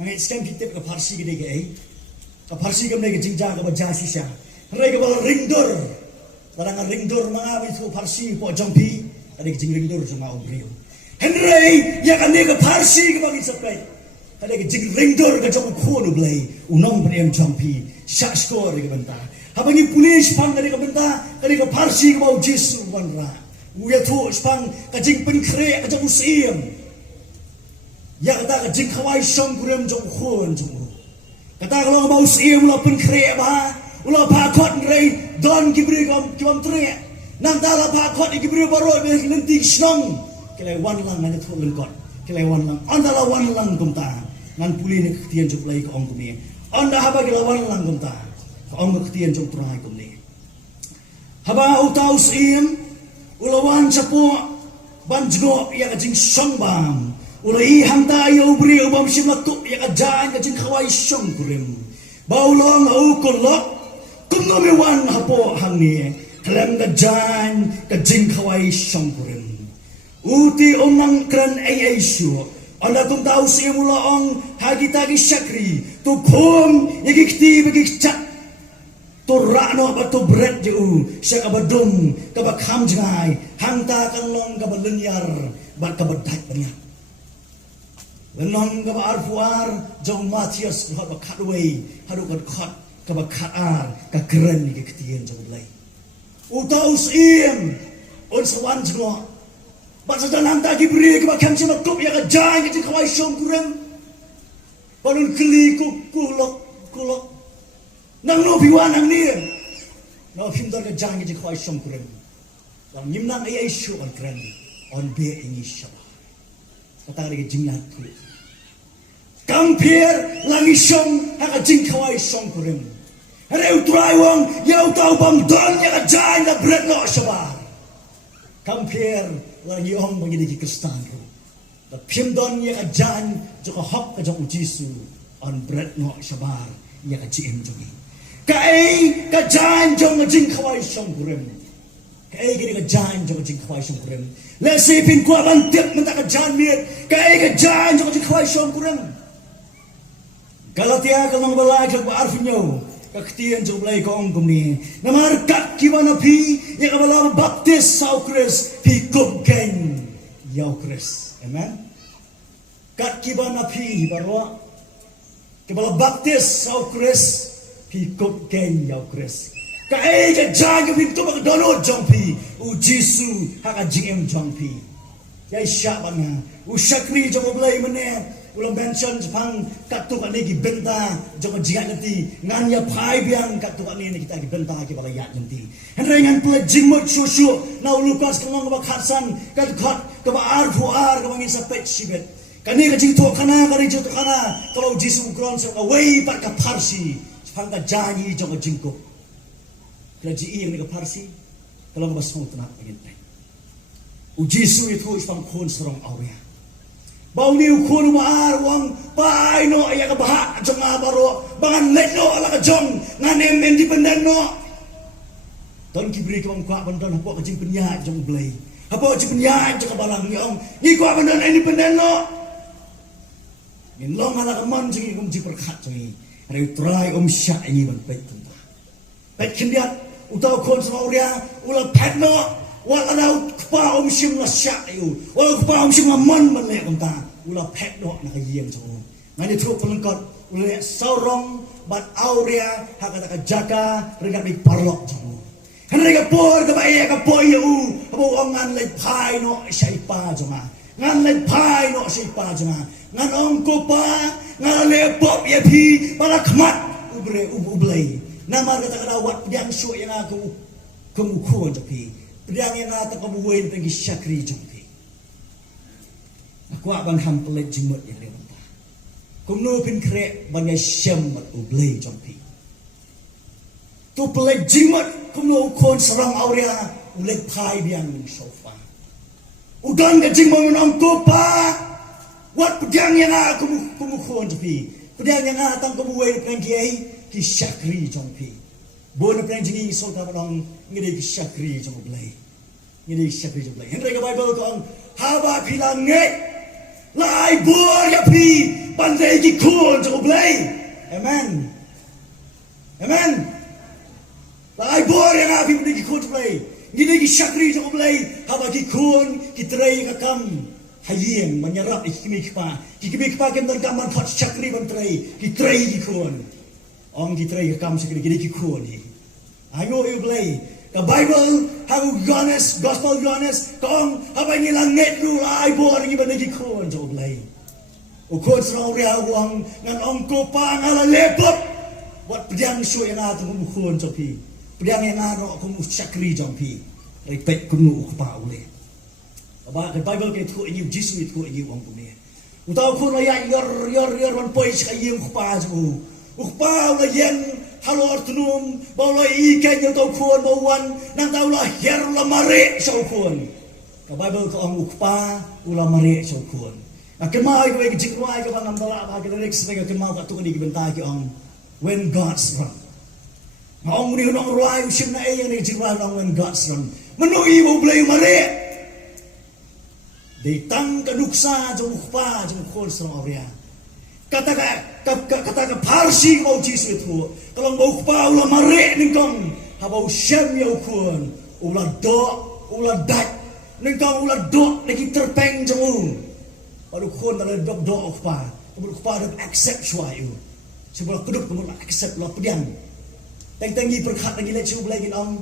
ngai scam kitep ka Parsi gede ke ka Parsi kam ne jingja ka baja sisa re ka bal ringdor larang ringdor mga bisu Parsi po jongpi ade jing ringdor sama obrio henry ya kan ne ka Parsi ka bagi sapai ade jing ringdor ka jong khono blai unong prem jongpi sha score ka benta habangi pulis pang ka benta ka Parsi ka bau Jisu wanra uya thu spang ka jing pen kre ka jong usim ya ka jing khawai song kurem jong khon jong kata kalau mau siam ula pun kre ba ula pakot rei don gibri kom tre nang dala pakot gibri baro be lentik snong kele wan lang na thol got kele wan lang andala wan lang kumta nan puli ne khtian juk lai ko ong kumi anda haba kele wan lang kumta ko ong khtian juk trai kumni haba utaw sim ulawan sapo banjgo ya kajing songbam ulai hanta yo bri ubam simatu ya kajan kajing khawai song kurim baulong au kolok kumno mewan hapo hangni klem kajan kajing khawai song kurim uti onang kran ai syo ala tum tahu sim ulaong hagi tagi syakri tu khom yigikti bigichat tu rano ba tu bread ju sya kabadum kabakham jangai hangta kan long kabalengyar ba kabadak banyak lenong kabarfuar jong Matius hot ba khatway hadu kan khot kabakhatar ka keren ni ketien jong lay utaus im on sawan jngo ba sadan ta gibri kabakham sima tup ya ka jai ke khawai shom kurang panun kli kulok nang no biwan nang ni no phim dor ka jang ji khoi som kuren lang nim nang ai shu on kren on be ingi shaba kata ri jingna tu kampir lang isom ha ka jing khoi som kuren re utrai wang yau tau bang don ya ka jang na bret no shaba kampir lang yong bang di kristan ro da phim don ya ka jang jo ka hop ka jong jisu on bret no shaba ya ka jim jogi kai ka jan jong jing khawai song kurem kai ka jan jong jing khawai song kurem le se pin kwa ban tip men ta ka jan miet kai ka jan jong jing khawai song kurem Galatia ka mang balai ka arfinyo ka ktien jong lay ka ong kumni namar kat kibana pi ya ka bala baptist sau kris pi kup gen yau kris amen kat kibana pi barwa ka bala baptist sau kris Pikop ken yau kres. Kai ka jang pintu bak dono jongpi. U Jisu haka jingem jongpi. Yai syabana. U syakri jong oblay mene. Ulam mention Jepang katu kan ni benta jong jingat nanti. Ngan ya pai biang katu kan ni kita benta ki balayat nanti. Henrengan pula jingmot susu. Na Lukas kelong bak khatsan kat khat ka ba ar ka bangin sapet sibet. Kani ka jing to kana kari jing to kana. Kalau Jisu kron sa away par ka parsi. Hangga janji jong jingko klaji yang ni ka parsi kalau basmo tena ngente ujisu itu ispan khon serong auria bau ni khon war wang pai no ya ka bah jong abaro bangan let no ala ka jong nganem independent no ton kibri ka kwa bandon hapo ka jing penya jong blay hapo jing penya jong balang ni ong ni kwa bandon independent no ni long ala ka man jing kum ji perkhat jong Hari try sya ini ban pet tenta. Pet kendiat utau kon sama uria ula pet no wala na kpa sim la sya yu. Wala kpa sim la man ban le konta ula pet no na kayem so. Ngani tru pelengkot ula saurong bat auria hakata ka jaka rengat bi parlok so. Henry ka por ka bae ka po yu. Abo ngan le pai no sya pa joma. Ngan le pai no sya pa joma. Ngan ongko pa ngan le pop ya pi pala khmat ublay nama kata kata wat yang su yang aku kemukuan tapi pedang yang aku kemukuan pergi syakri jampi aku abang hampel jimut yang lewat kumno pin krek banyak syam ublay jampi tu pelaj jimut kumno kon serang auria ulek pai biang sofa udan ke jimut menang kopa wat pedang yang aku kemukuan tapi pedang yang atang kemukuan pergi ki syakri jampi bon pergi so ta bang ngide ki syakri jampi ngide syakri jampi Henry ka Bible kong haba pilang nge lai bor ya pi pandai ki kun jampi amen amen lai bor yang api pandai ki kun jampi ngide ki syakri jampi haba ki kun ki trai ka kam hayeng menyerap ikimikpa kem gambar pot syakri bantrai ki trai ki kun ong ki trai kam sekali ki kun ni ayo blay ka Bible how Yohanes gospel Yohanes kong apa ni langit ru ai bor ni ban ki kun jo blay o kun sro ria wang ngan ong ko pa ngala lepop wat pedang su yang atu mu kun jo pi pedang yang aro ko mu syakri jo pi repet kunu ko pa ule aba the Bible ke thu you Jesus thu you ang pumi utaw ko na ya yor wan poi ska yung pa ju ukpa la yen halor tunum bau la ikan yang tau kuan bau wan nang tau la her la mare sau kuan ka Bible ko ang ukpa ula mare sau kuan na kemai ko ke jingwai ka bang amdala ba ke next ka kemau ka tu ni bentai ki ong when God's run maong ni nong ruai usim na yang ni jingwai ong when God's run menui bau blay mare de tang ka nuksa jong ukpa jong kuan sang auria kata parsi mau jisu itu kalau mau pa ula mare ningkong habau syam ya ukun ula do ula dat ningkong ula do lagi terpeng jemu baru kun dalam dok do ukpa dak accept suai sebab keduk kamu accept lo pedian teng-tengi perkhat lagi le cium lagi om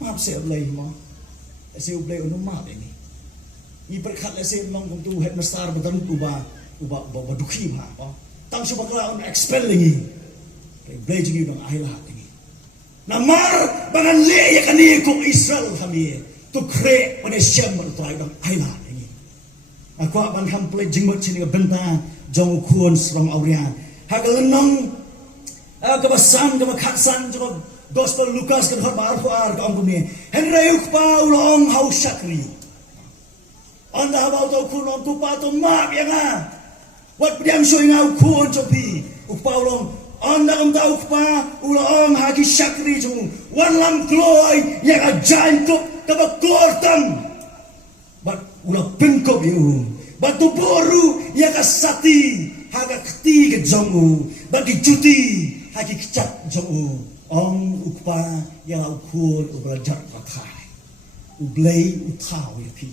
maaf saya belai mo saya belai ono maaf ini perkhat le saya nong kum tu head master betan uba dukhi ma tam su bakla on expel lagi kay blazing you ng ahila lagi namar bangan le ya kani ko Israel kami to create on a sham to ay ng ahila lagi ako ban ham blazing mo sini benta jong kuon from aurian hagalanong kabasan kabakhatsan jong gospel Lucas kan har ar ka ong ni henry pa ulong how shakri anda habau to kuno tu pa to map ya nga wat pediam so ngau kuon chopi upawlong anda tau pa ulong hagi syakri jung wan lam kloi yang ajain kop kabakortam bat ulah pengkop yu batu boru yang asati haga keti ke jongu bagi cuti hagi kecap jongu ong ukpa yang au kuon ubrajat rakai ublei utau ya pi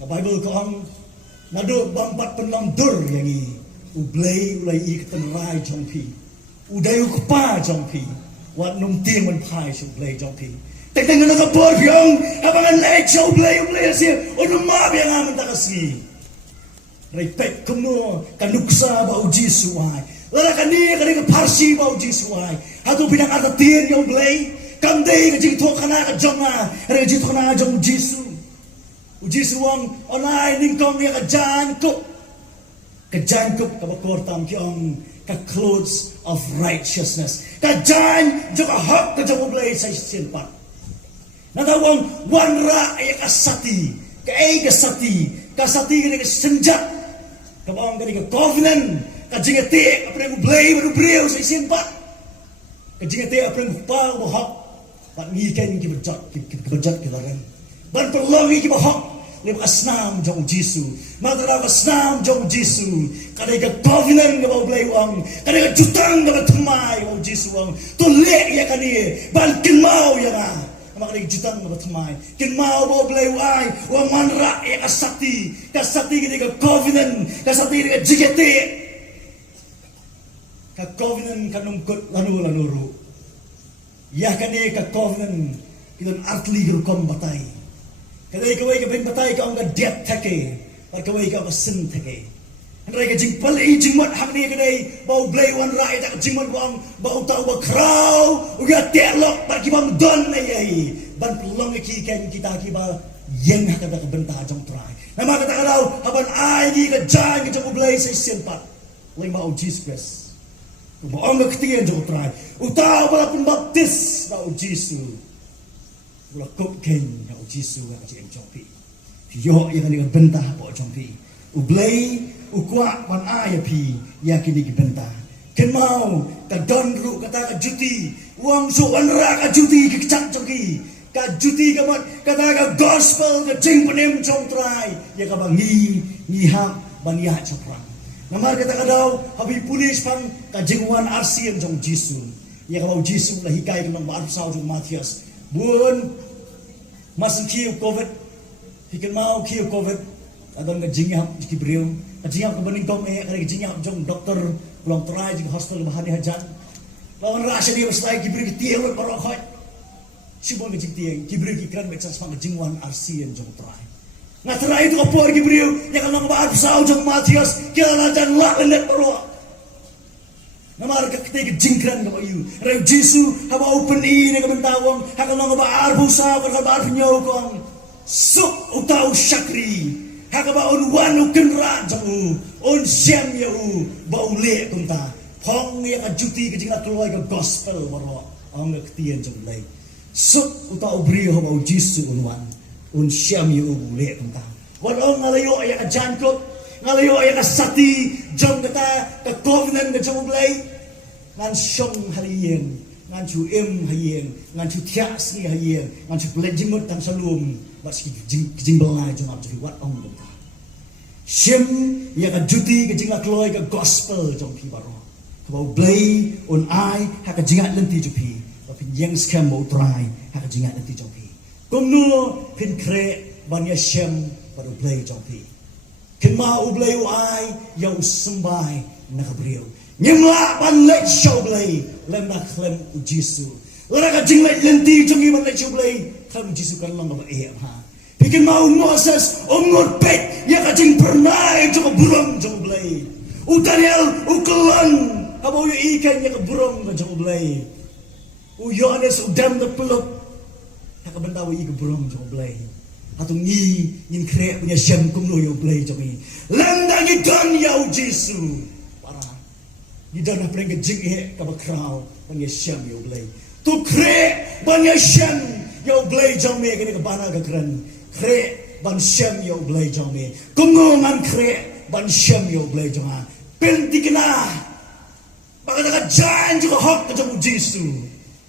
ka Bible ko ang nado bampat penlam dur yang i ublei ulai i ketenrai jongpi udai ukpa jongpi wat num tiang man pai su ublei jongpi tek teng na bor piong abangan le chau ublei si onu ma biang am takasi respect kuno kanuksa ba uji suai lara kani kani ka parsi ba uji suai hatu bidang arta tian yang ublei kamdei ka jing thok kana ka jonga re jing thok na jong jisu uji suang onai ningkong ni kajan kup kabakor tam kiong ka clothes of righteousness kajan juga hak ka jong blay sa sinpat natawang wanra ay kasati kasati ni senjat kabang kani ka covenant kajingete apre mo blay mo breo sa sinpat kajingete apre mo pa mo hak pat ngiken ki bejat kilaran ban perlongi ki bahok ni asnam jong Jisu matara asnam jong Jisu kadai ka covenant ga blay wang kadai ka jutang ga tmai wang Jisu wang to le ya kani ban kinmau ya ga kadai jutang ga tmai kinmau bo blay wai wang manra ya kasati ga covenant kasati ga jigete ka covenant kanungkot lanu ya kani ka covenant kidan artli rukom batay kadai kawai ka ben batay ka ang death take par kawai ka sin take andai ka jing pali jing mat hamni kadai bau blay wan rai tak jing mat bang bau tau ba krau uga telok par ki bang don ai ban pelong ki kan kita ki ba yen ka ka benta jong trai nama kata kalau haban ai ki ka jang ki jong blay sai sin pat lai mau Jesus ba ang ka tiyan jong trai utau ba pun baptis ba Jesus ula kop ken na Jisu ga jem jongpi yo yang ni bentah po jongpi ublei ukwa wan aya pi yakini ki bentah ken mau ka donru kata ka juti wang so anra ka juti ki cak jongki ka juti ka mat kata ka gospel ka jing penem jong trai ya ka bangi ha ban ya chapra namar kata ka daw habi pulis pang ka jingwan arsian jong Jisu ya ka Jisu la hikai ng maarp sa jong Matias bun masuk kiu covid hikan mau kiu covid adon ka jingap kibriu ka jingap ka baning tong ka jingap jong doktor ulang try jing hospital bahani hajan lawan rasa dia bestai kibriu tiang barokoi sibon ka jing kibriu ki kran mek sang jingwan arsian jong try ngatrai itu kapor kibriu ya kan nang baat sao jong Matias kila dan la net baro namar ka kete jingkran ka bayu re Jisu haba open in ka bentawang hakal nga ba arbu sa ka ba arnyo kong suk utau syakri hakaba on wanu kenra jamu on syam ya u ba ule kunta phong ya ka juti ka jingla kloy ka gospel baro ang ka tien jong lay sut uta ubri ho mau jisu unwan un syam yu ubule tangka wadong ngalayo ya ka jankot ngalayo ya ka sati jong kata ka covenant ka jong lay ngan syong halien ngan chu em hayeng ngan chu thias ni hayeng ngan chu blejimot tan salum ba ski jing belai jong ab wat ong tangka syam ya ka juti ka jingla kloy ka gospel jong pi baro Kau blay on ai haka jingat lenti jupi, pin yang scam mau try haka jingat lenti jupi. Kumno pin kre banya shem baru blay jupi. Kin mau blay o ai yau sembai nakabriu. Nyemla ban lek show blay lem nak lem u Jisu. Lara ka jingat lenti jungi ban lek show blay kam Jisu kan lang ba ha. Pikin mau Moses omngot pet ya ka jing pernai jong burung jong blay. U Daniel u kelon Abo yu ikan ya keburung ka jong blay. U Yohanes u dam na peluk. Ya ka benda wi keburung jong blay. Atung ni yin kre punya syam kumno yu blay jong ni. Landang idan ya u Jisu. Para. Idan na preng jing he ka bakraw punya syam yu blay. Tu kre punya syam yu blay jong me kini ka bana ka kren. Kre ban syam yu blay jong me. Kumno man kre ban syam yu blay jong ha. Penti kena Baka nakajan juga hok ka jong Jisu.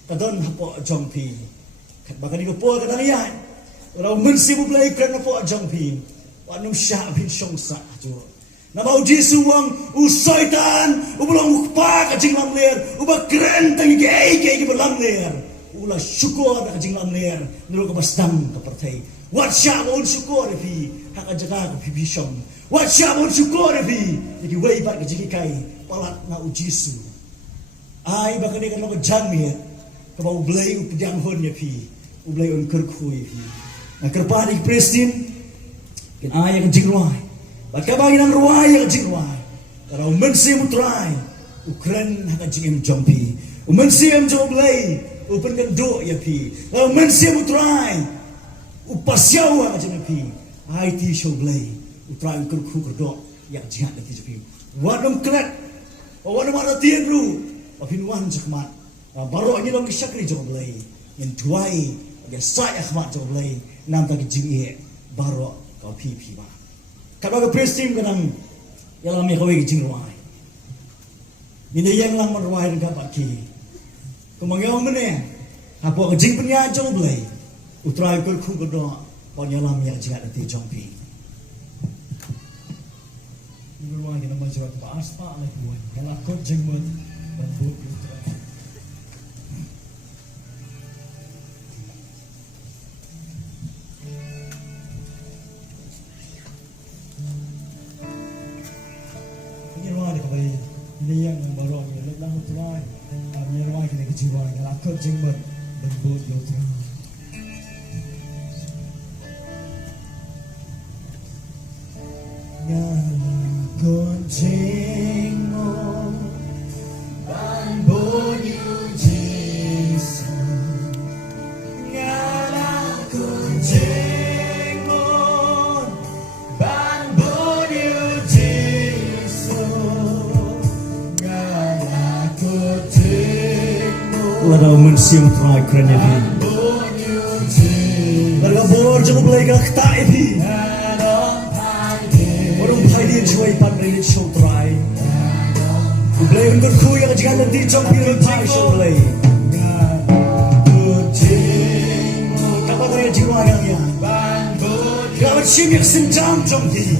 Kadon hapo jong pi. Baka ni ko po ka yan. Raw mensi mo blay kren na po jong pi. Wanong siya pin syong sa jo. Na mau Jisu wang usaitan ubulong ukpa ka jing lam ler. Uba kren tangi gay belam ler. Ula syukur ka jing lam ler. Nuro ka bastang ka partay. Wat siya mo syukur pi. Haka jaga ka pi syong. Wat siya mo syukur pi. Iki way bat ka jing kay palat na u Jisu. Ai baka ni kan lo jamir ka ba ublay upjang hon ya pi ublay on kerkhui pi na kerpa di prestin kin ai ka jingwai ba ka ba nang ruai ka jingwai ra mensi mutrai ukran ka jingim jompi mensi am joblay upen kan do ya pi ra mensi mutrai upasyaw ka jingim pi ai ti shoblay utrai kerkhu kerdo ya jingat ti jopi wadom klet wadom ada tien ru Apin wan jakmat baro ni long syakri joblay in tuai ya sai akhmat joblay nam ta jingi baro ka pi ba ka ba prestim kanang yalam me kawe jing ruai ni yang lang man ruai ga ba ki kumangyaw mene apo ka jing pnya joblay utrai kul khu godo pon yalam ya jingat ti jompi ni ruai ni nama jawab ba aspa le kuan kala ko jingmon Bambu putra. Ini ruang ni kembali. Ini yang baru ni lepas putra. Ini ruang kita kejiwa. Kalau kau jenggot bambu putra. Ngala kau jenggot. Lada mensium try keren ya pi. Lada bor jemu belai gak tak pi. Orang pai dia cuai pan belai show try. Belai untuk ku yang jangan nanti jump pilih pai show belai. Kapa kaya jiwa yang ya. Kau cium senjam jump pi.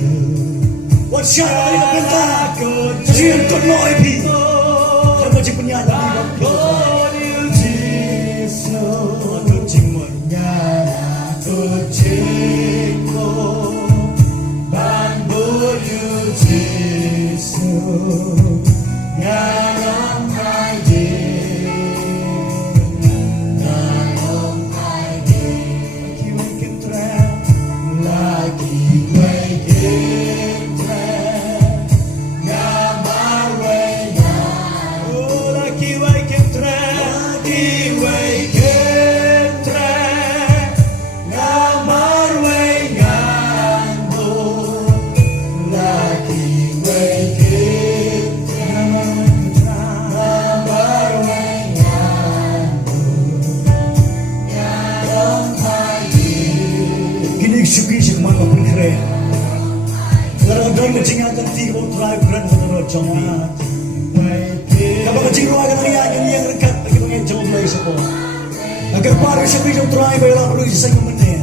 Wat siapa yang bentar? Cium kot noi pi. Kau cium penyanyi bang. Nama Kapag majingakan ti ko try brand mo taro jombi. Kapag majingro akan ang yang rekat lagi mga jombi sa ko. Agar pare siya ko yung try ba yung ruis sa iyo man eh.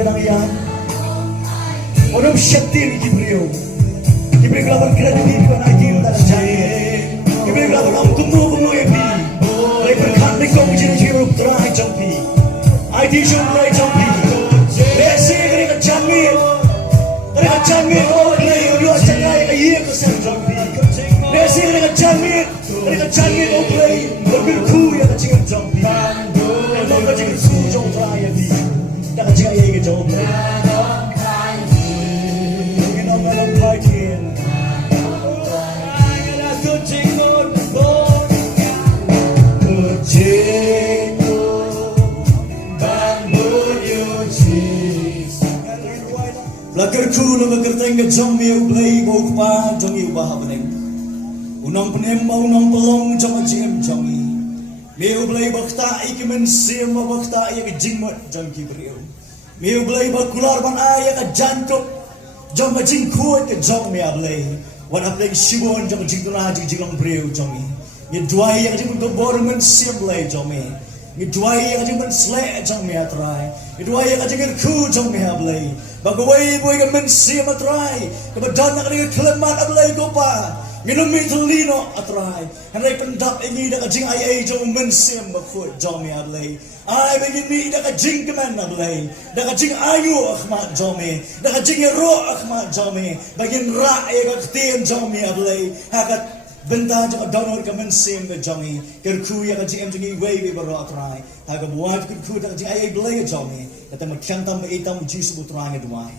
Kapag yan, orang syakti ni Kibriyo. Kibriyo lawan kredibil ko na itil na jani. Kibriyo lawan ang tumbuh epi. Ay berkandi ko mungkin hirup try jampi. Ay di jumlah jampi. Besi kini kecamil. Kini kecamil oh lay udah cengai aye kesan jampi. Besi kini kecamil oh lay berku ya kecing jampi. Kalau kecing sujung try epi. Dah kecing aye ke jampi. Lakar kulu makerteng ke jom miu blai bok pa jom miu bahabening. Unang penem mau unang pelong jom jim jom mi. Miu blai bakta ikimen sim bakta ya ke jingmat jom ki beriu. Miu blai bakular ban aya ke jantuk jom jing kuat ke jom mi blai. Wan apleng shibon jom jing tuna jing beriu jom mi. Ni duai yang jing untuk bormen sim blai jom mi. Ni duai yang jing men slek jom mi atrai. Ni duai yang jing ku jom mi blai. Bagawai boy kan mensia matrai, kebetulan nak dengan kelemat ablay ko pa, minum mitulino atrai, hendak pendap ini dah kajing ai jom mensia bakut jom ya ablay, ai begini dah kajing keman ablay, dah kajing ayu akhmat jome, dah kajing ro akhmat jome, bagin ra ya kaktian jom ya ablay, hakat benta jom donor ke mensim ke jomi, kerku ya kajing em jengi wei baro atrai, hakat buat kerku dah kajing ai ablay jomi. Kata macam tam itam jisu putranya duai.